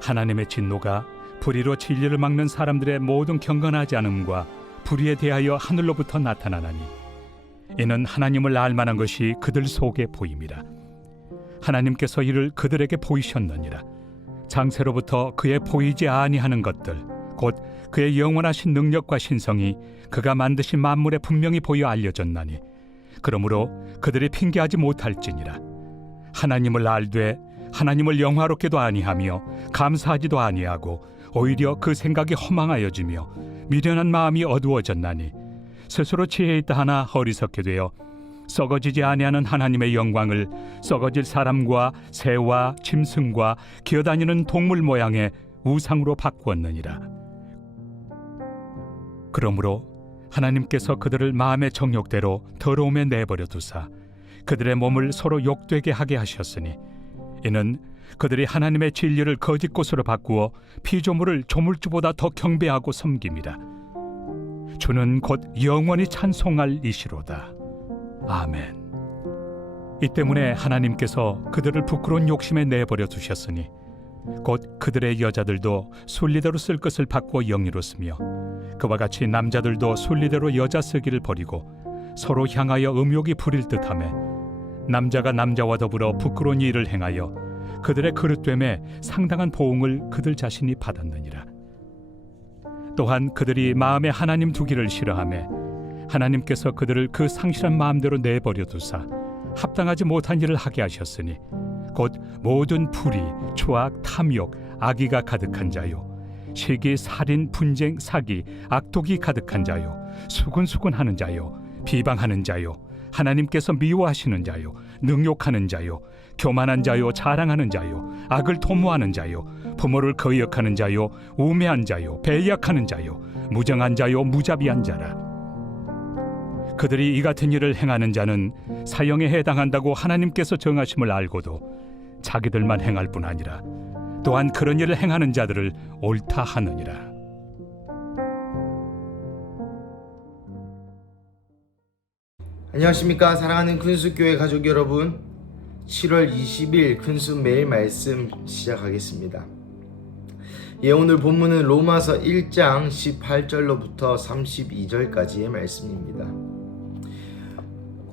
하나님의 진노가 불의로 진리를 막는 사람들의 모든 경건하지 않음과 불의에 대하여 하늘로부터 나타나나니 이는 하나님을 알 만한 것이 그들 속에 보임이라. 하나님께서 이를 그들에게 보이셨느니라. 장세로부터 그의 보이지 아니하는 것들 곧 그의 영원하신 능력과 신성이 그가 만드신 만물에 분명히 보여 알려졌나니 그러므로 그들이 핑계하지 못할지니라. 하나님을 알되 하나님을 영화롭게도 아니하며 감사하지도 아니하고 오히려 그 생각이 허망하여지며 미련한 마음이 어두워졌나니 스스로 지혜 있다 하나 어리석게 되어 썩어지지 아니하는 하나님의 영광을 썩어질 사람과 새와 짐승과 기어다니는 동물 모양의 우상으로 바꾸었느니라. 그러므로 하나님께서 그들을 마음의 정욕대로 더러움에 내버려 두사 그들의 몸을 서로 욕되게 하게 하셨으니 이는 그들이 하나님의 진리를 거짓 것으로 바꾸어 피조물을 조물주보다 더 경배하고 섬김이라. 주는 곧 영원히 찬송할 이시로다. 아멘. 이 때문에 하나님께서 그들을 부끄러운 욕심에 내버려 두셨으니 곧 그들의 여자들도 순리대로 쓸 것을 바꾸어 영리로 쓰며 그와 같이 남자들도 순리대로 여자 쓰기를 버리고 서로 향하여 음욕이 부릴 듯하며 남자가 남자와 더불어 부끄러운 일을 행하여 그들의 그릇됨에 상당한 보응을 그들 자신이 받았느니라. 또한 그들이 마음에 하나님 두기를 싫어하며 하나님께서 그들을 그 상실한 마음대로 내버려 두사 합당하지 못한 일을 하게 하셨으니 곧 모든 불의, 추악, 탐욕, 악의가 가득한 자요 시기, 살인, 분쟁, 사기, 악독이 가득한 자요 수군수군하는 자요 비방하는 자요 하나님께서 미워하시는 자요 능욕하는 자요 교만한 자요 자랑하는 자요 악을 도모하는 자요 부모를 거역하는 자요 우매한 자요 배약하는 자요 무정한 자요 무자비한 자라. 그들이 이 같은 일을 행하는 자는 사형에 해당한다고 하나님께서 정하심을 알고도 자기들만 행할 뿐 아니라 또한 그런 일을 행하는 자들을 옳다 하느니라. 안녕하십니까 사랑하는 큰수교회 가족 여러분, 7월 20일 큰수 매일 말씀 시작하겠습니다. 오늘 본문은 로마서 1장 18절로부터 32절까지의 말씀입니다.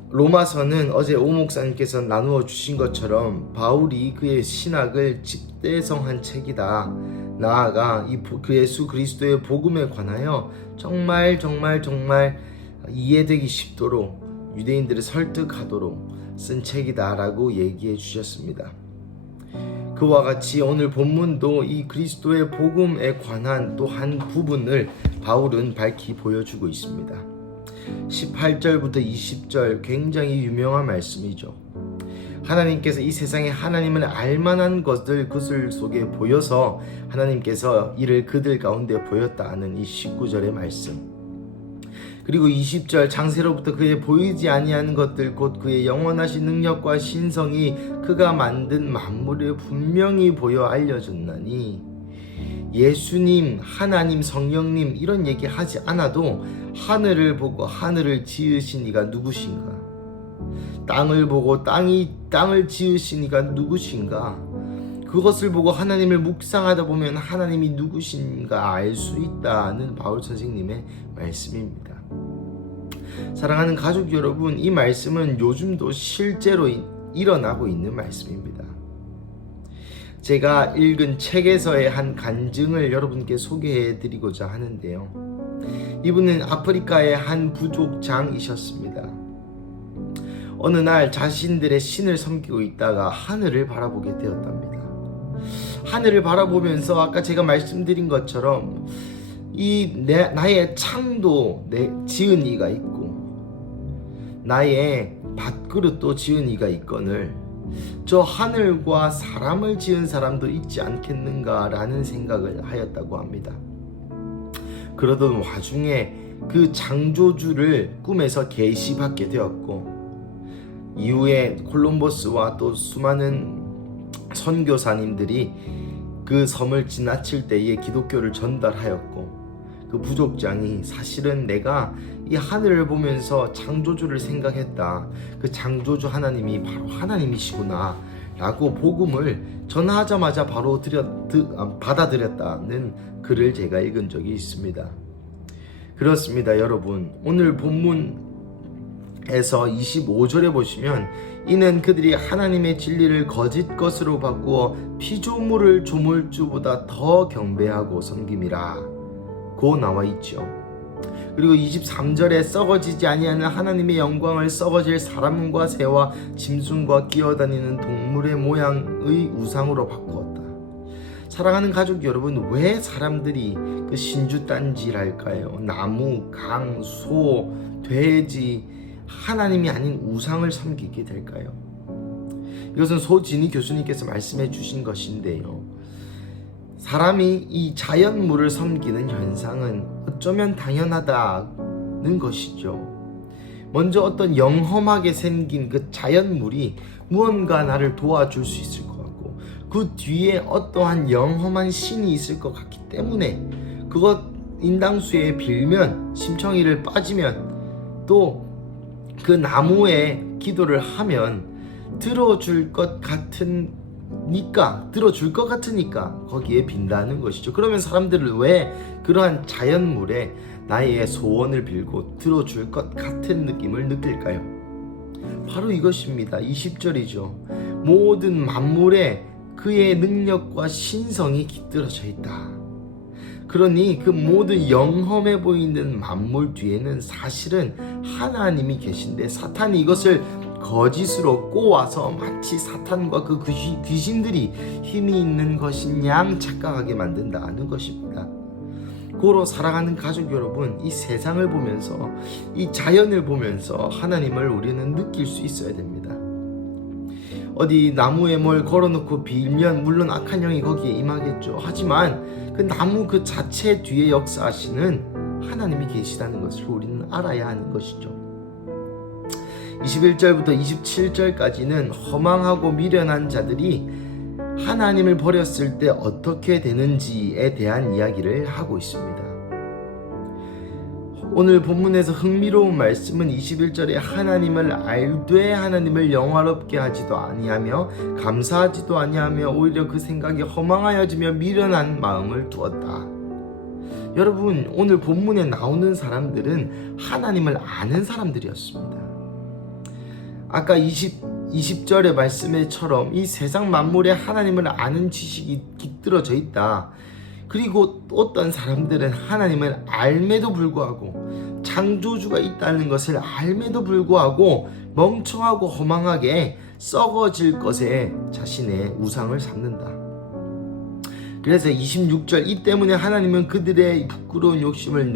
로마서는 어제 오 목사님께서 나누어 주신 것처럼 바울이 그의 신학을 집대성한 책이다. 나아가 그 예수 그리스도의 복음에 관하여 정말 이해되기 쉽도록 유대인들을 설득하도록 쓴 책이다라고 얘기해 주셨습니다. 그와 같이 오늘 본문도 이 그리스도의 복음에 관한 또 한 부분을 바울은 밝히 보여주고 있습니다. 18절부터 20절 굉장히 유명한 말씀이죠. 하나님께서 이 세상에 하나님을 알만한 것들 그들 속에 보여서 하나님께서 이를 그들 가운데 보였다 하는 이 19절의 말씀, 그리고 20절 장세로부터 그의 보이지 아니하는 것들 곧 그의 영원하신 능력과 신성이 그가 만든 만물에 분명히 보여 알려졌나니, 예수님, 하나님, 성령님 이런 얘기 하지 않아도 하늘을 보고 하늘을 지으신 이가 누구신가, 땅을 보고 땅을 지으신 이가 누구신가, 그것을 보고 하나님을 묵상하다 보면 하나님이 누구신가 알 수 있다는 바울 선생님의 말씀입니다. 사랑하는 가족 여러분, 이 말씀은 요즘도 실제로 일어나고 있는 말씀입니다. 제가 읽은 책에서의 한 간증을 여러분께 소개해 드리고자 하는데요. 이분은 아프리카의 한 부족장이셨습니다. 어느 날 자신들의 신을 섬기고 있다가 하늘을 바라보게 되었답니다. 하늘을 바라보면서 아까 제가 말씀드린 것처럼 나의 창도 지은 이가 있고 나의 밥그릇도 지은 이가 있거늘 저 하늘과 사람을 지은 사람도 있지 않겠는가라는 생각을 하였다고 합니다. 그러던 와중에 그 창조주를 꿈에서 계시받게 되었고, 이후에 콜럼버스와 또 수많은 선교사님들이 그 섬을 지나칠 때에 기독교를 전달하였고, 그 부족장이 사실은 내가 이 하늘을 보면서 창조주를 생각했다. 그 창조주 하나님이 바로 하나님이시구나 라고 복음을 전하자마자 바로 받아들였다는 글을 제가 읽은 적이 있습니다. 그렇습니다, 여러분. 오늘 본문에서 25절에 보시면 이는 그들이 하나님의 진리를 거짓 것으로 바꾸어 피조물을 조물주보다 더 경배하고 섬김이라 고 나와 있죠. 그리고 23절에 썩어지지 아니하는 하나님의 영광을 썩어질 사람과 새와 짐승과 기어다니는 동물의 모양의 우상으로 바꾸었다. 사랑하는 가족 여러분, 왜 사람들이 그 신주단지랄까요? 나무, 강, 소, 돼지, 하나님이 아닌 우상을 섬기게 될까요? 이것은 소진희 교수님께서 말씀해 주신 것인데요. 사람이 이 자연물을 섬기는 현상은 어쩌면 당연하다는 것이죠. 먼저 어떤 영험하게 생긴 그 자연물이 무언가 나를 도와줄 수 있을 것 같고, 그 뒤에 어떠한 영험한 신이 있을 것 같기 때문에 그것 인당수에 빌면, 심청이를 빠지면, 또 그 나무에 기도를 하면 들어줄 것 같으니까 거기에 빈다는 것이죠. 그러면 사람들은 왜 그러한 자연물에 나의 소원을 빌고 들어줄 것 같은 느낌을 느낄까요? 바로 이것입니다. 20절이죠. 모든 만물에 그의 능력과 신성이 깃들어져 있다. 그러니 그 모든 영험해 보이는 만물 뒤에는 사실은 하나님이 계신데, 사탄이 이것을 거짓으로 꼬아서 마치 사탄과 그 귀신들이 힘이 있는 것인 양 착각하게 만든다는 것입니다. 고로 사랑하는 가족 여러분, 이 세상을 보면서, 이 자연을 보면서 하나님을 우리는 느낄 수 있어야 됩니다. 어디 나무에 뭘 걸어놓고 빌면 물론 악한 영이 거기에 임하겠죠. 하지만 그 나무 그 자체 뒤에 역사하시는 하나님이 계시다는 것을 우리는 알아야 하는 것이죠. 21절부터 27절까지는 허망하고 미련한 자들이 하나님을 버렸을 때 어떻게 되는지에 대한 이야기를 하고 있습니다. 오늘 본문에서 흥미로운 말씀은 21절에 하나님을 알되 하나님을 영화롭게 하지도 아니하며 감사하지도 아니하며 오히려 그 생각이 허망하여지며 미련한 마음을 두었다. 여러분, 오늘 본문에 나오는 사람들은 하나님을 아는 사람들이었습니다. 아까 20절의 말씀처럼 이 세상 만물에 하나님을 아는 지식이 깃들어져 있다. 그리고 어떤 사람들은 하나님을 알매도 불구하고, 창조주가 있다는 것을 알매도 불구하고 멍청하고 허망하게 썩어질 것에 자신의 우상을 삼는다. 그래서 26절, 이 때문에 하나님은 그들의 부끄러운 욕심을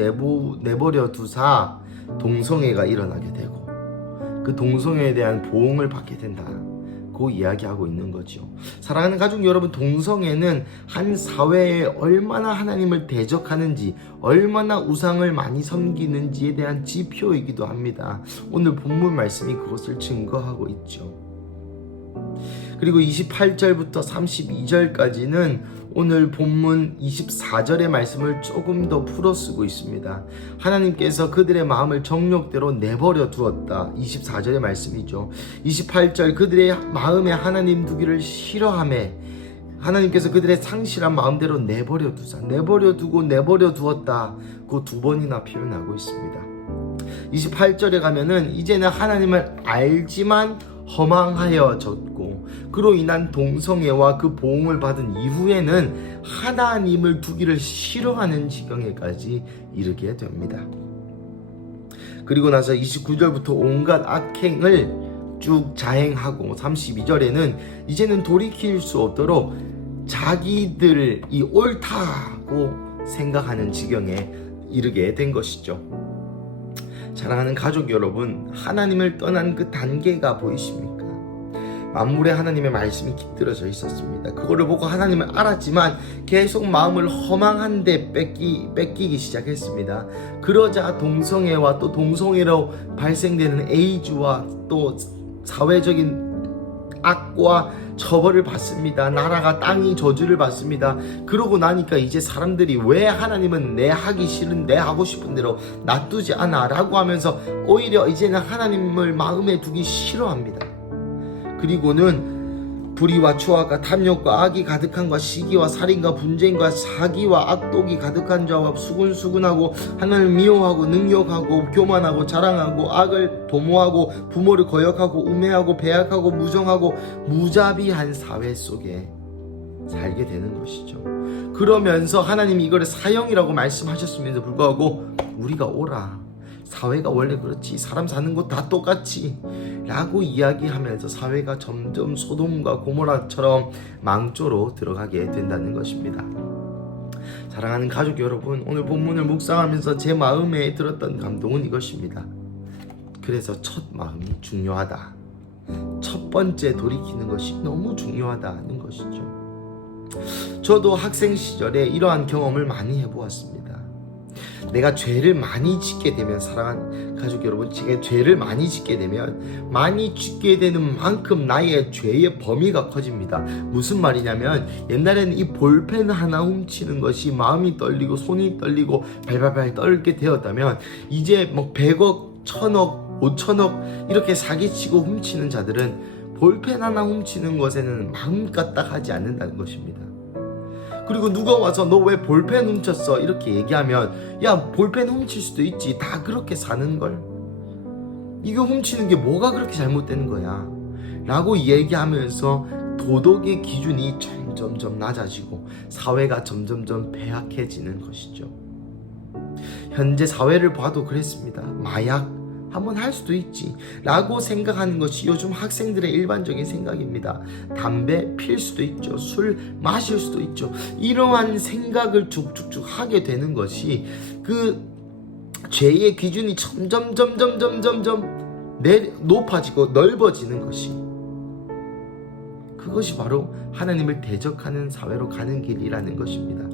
내버려 두사 동성애가 일어나게 되고 그 동성애에 대한 보응을 받게 된다고 이야기하고 있는 거죠. 사랑하는 가족 여러분, 동성애는 한 사회에 얼마나 하나님을 대적하는지, 얼마나 우상을 많이 섬기는지에 대한 지표이기도 합니다. 오늘 본문 말씀이 그것을 증거하고 있죠. 그리고 28절부터 32절까지는 오늘 본문 24절의 말씀을 조금 더 풀어 쓰고 있습니다. 하나님께서 그들의 마음을 정욕대로 내버려 두었다. 24절의 말씀이죠. 28절, 그들의 마음에 하나님 두기를 싫어하매 하나님께서 그들의 상실한 마음대로 내버려 두고 내버려 두었다. 그 두 번이나 표현하고 있습니다. 28절에 가면은 이제는 하나님을 알지만 허망하여졌고, 그로 인한 동성애와 그 보응을 받은 이후에는 하나님을 두기를 싫어하는 지경에까지 이르게 됩니다. 그리고 나서 29절부터 온갖 악행을 쭉 자행하고 32절에는 이제는 돌이킬 수 없도록 자기들이 옳다고 생각하는 지경에 이르게 된 것이죠. 사랑하는 가족 여러분, 하나님을 떠난 그 단계가 보이십니까? 만물에 하나님의 말씀이 깃들어져 있었습니다. 그거를 보고 하나님을 알았지만 계속 마음을 허망한 데 뺏기기 시작했습니다. 그러자 동성애와 또 동성애로 발생되는 에이즈와 또 사회적인 악과 처벌을 받습니다. 나라가, 땅이 저주를 받습니다. 그러고 나니까 이제 사람들이 왜 하나님은 내 하기 싫은, 내 하고 싶은 대로 놔두지 않아 라고 하면서 오히려 이제는 하나님을 마음에 두기 싫어합니다. 그리고는 불의와 추악과 탐욕과 악이 가득한과 시기와 살인과 분쟁과 사기와 악독이 가득한 자와 수군수군하고 하나님을 미워하고 능욕하고 교만하고 자랑하고 악을 도모하고 부모를 거역하고 우매하고 배약하고 무정하고 무자비한 사회 속에 살게 되는 것이죠. 그러면서 하나님이 이거를 사형이라고 말씀하셨음에도 불구하고 우리가 오라, 사회가 원래 그렇지, 사람 사는 곳 다 똑같지 라고 이야기하면서 사회가 점점 소돔과 고모라처럼 망조로 들어가게 된다는 것입니다. 사랑하는 가족 여러분, 오늘 본문을 묵상하면서 제 마음에 들었던 감동은 이것입니다. 그래서 첫 마음이 중요하다, 첫 번째 돌이키는 것이 너무 중요하다는 것이죠. 저도 학생 시절에 이러한 경험을 많이 해보았습니다. 내가 죄를 많이 짓게 되면, 사랑하는 가족 여러분, 제가 죄를 많이 짓게 되면 많이 짓게 되는 만큼 나의 죄의 범위가 커집니다. 무슨 말이냐면, 옛날에는 이 볼펜 하나 훔치는 것이 마음이 떨리고 손이 떨리고 발발발 떨게 되었다면, 이제 뭐 100억, 1000억, 5천억 이렇게 사기치고 훔치는 자들은 볼펜 하나 훔치는 것에는 마음 까딱하지 않는다는 것입니다. 그리고 누가 와서 너 왜 볼펜 훔쳤어? 이렇게 얘기하면, 야, 볼펜 훔칠 수도 있지, 다 그렇게 사는걸, 이거 훔치는 게 뭐가 그렇게 잘못된 거야 라고 얘기하면서 도덕의 기준이 점점점 낮아지고 사회가 점점점 배약해지는 것이죠. 현재 사회를 봐도 그랬습니다. 마약 한번 할 수도 있지 라고 생각하는 것이 요즘 학생들의 일반적인 생각입니다. 담배 필 수도 있죠, 술 마실 수도 있죠. 이러한 생각을 쭉쭉쭉 하게 되는 것이 그 죄의 기준이 점점 높아지고 넓어지는 것이, 그것이 바로 하나님을 대적하는 사회로 가는 길이라는 것입니다.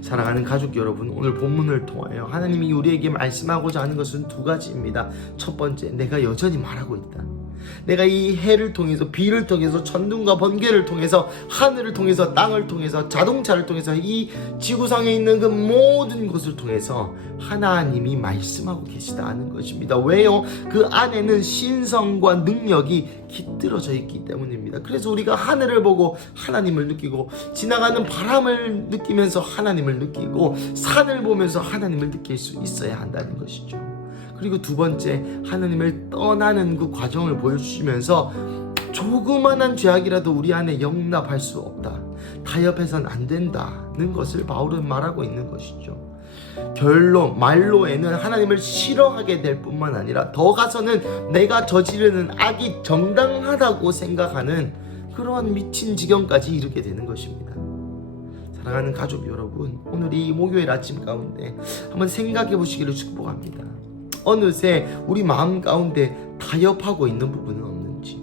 사랑하는 가족 여러분, 오늘 본문을 통하여 하나님이 우리에게 말씀하고자 하는 것은 두 가지입니다. 첫 번째, 내가 여전히 말하고 있다. 내가 이 해를 통해서, 비를 통해서, 천둥과 번개를 통해서, 하늘을 통해서, 땅을 통해서, 자동차를 통해서, 이 지구상에 있는 그 모든 것을 통해서 하나님이 말씀하고 계시다는 것입니다. 왜요? 그 안에는 신성과 능력이 깃들어져 있기 때문입니다. 그래서 우리가 하늘을 보고 하나님을 느끼고, 지나가는 바람을 느끼면서 하나님을 느끼고, 산을 보면서 하나님을 느낄 수 있어야 한다는 것이죠. 그리고 두 번째, 하나님을 떠나는 그 과정을 보여주시면서 조그만한 죄악이라도 우리 안에 용납할 수 없다, 타협해서는 안 된다는 것을 바울은 말하고 있는 것이죠. 말로에는 하나님을 싫어하게 될 뿐만 아니라 더 가서는 내가 저지르는 악이 정당하다고 생각하는 그러한 미친 지경까지 이르게 되는 것입니다. 사랑하는 가족 여러분, 오늘 이 목요일 아침 가운데 한번 생각해 보시기를 축복합니다. 어느새 우리 마음 가운데 타협하고 있는 부분은 없는지,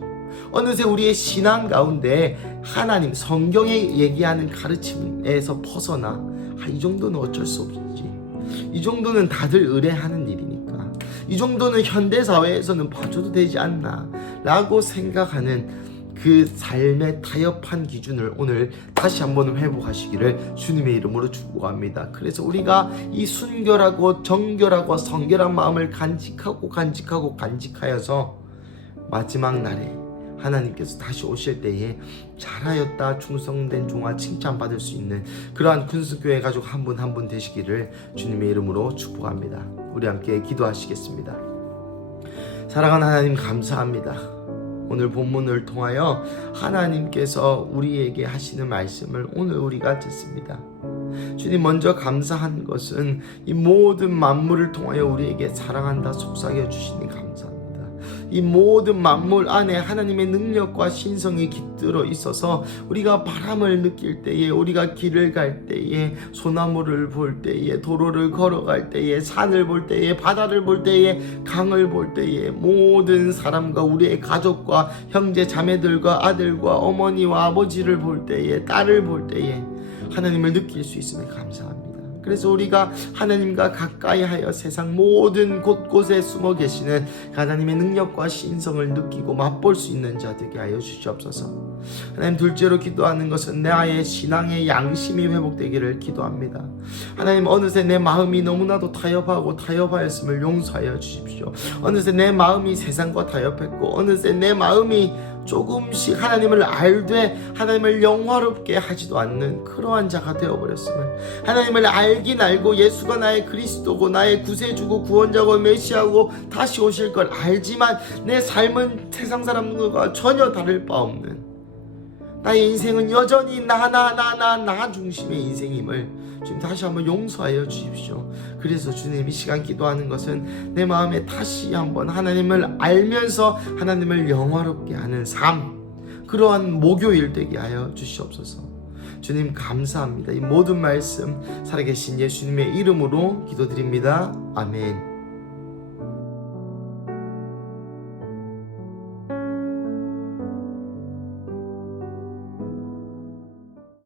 어느새 우리의 신앙 가운데 하나님, 성경에 얘기하는 가르침에서 벗어나 이 정도는 어쩔 수 없지, 이 정도는 다들 의뢰하는 일이니까, 이 정도는 현대사회에서는 봐줘도 되지 않나 라고 생각하는 그 삶의 타협한 기준을 오늘 다시 한번 회복하시기를 주님의 이름으로 축복합니다. 그래서 우리가 이 순결하고 정결하고 성결한 마음을 간직하여서 마지막 날에 하나님께서 다시 오실 때에 잘하였다 충성된 종아 칭찬받을 수 있는 그러한 큰수교회 가족 한 분 한 분 되시기를 주님의 이름으로 축복합니다. 우리 함께 기도하시겠습니다. 사랑하는 하나님, 감사합니다. 오늘 본문을 통하여 하나님께서 우리에게 하시는 말씀을 오늘 우리가 듣습니다. 주님, 먼저 감사한 것은 이 모든 만물을 통하여 우리에게 사랑한다 속삭여 주시니 감사합니다. 이 모든 만물 안에 하나님의 능력과 신성이 깃들어 있어서 우리가 바람을 느낄 때에, 우리가 길을 갈 때에, 소나무를 볼 때에, 도로를 걸어갈 때에, 산을 볼 때에, 바다를 볼 때에, 강을 볼 때에, 모든 사람과 우리의 가족과 형제 자매들과 아들과 어머니와 아버지를 볼 때에, 딸을 볼 때에 하나님을 느낄 수 있음에 감사합니다. 그래서 우리가 하나님과 가까이 하여 세상 모든 곳곳에 숨어 계시는 하나님의 능력과 신성을 느끼고 맛볼 수 있는 자 되게 하여 주시옵소서. 하나님, 둘째로 기도하는 것은 나의 신앙의 양심이 회복되기를 기도합니다. 하나님, 어느새 내 마음이 너무나도 타협하였음을 용서하여 주십시오. 어느새 내 마음이 세상과 타협했고, 어느새 내 마음이 조금씩 하나님을 알되 하나님을 영화롭게 하지도 않는 그러한 자가 되어버렸음을, 하나님을 알긴 알고 예수가 나의 그리스도고 나의 구세주고 구원자고 메시아고 다시 오실 걸 알지만 내 삶은 세상 사람들과 전혀 다를 바 없는, 나의 인생은 여전히 나 중심의 인생임을 주님 다시 한번 용서하여 주십시오. 그래서 주님 이 시간 기도하는 것은 내 마음에 다시 한번 하나님을 알면서 하나님을 영화롭게 하는 삶, 그러한 목요일 되게 하여 주시옵소서. 주님 감사합니다. 이 모든 말씀 살아계신 예수님의 이름으로 기도드립니다. 아멘.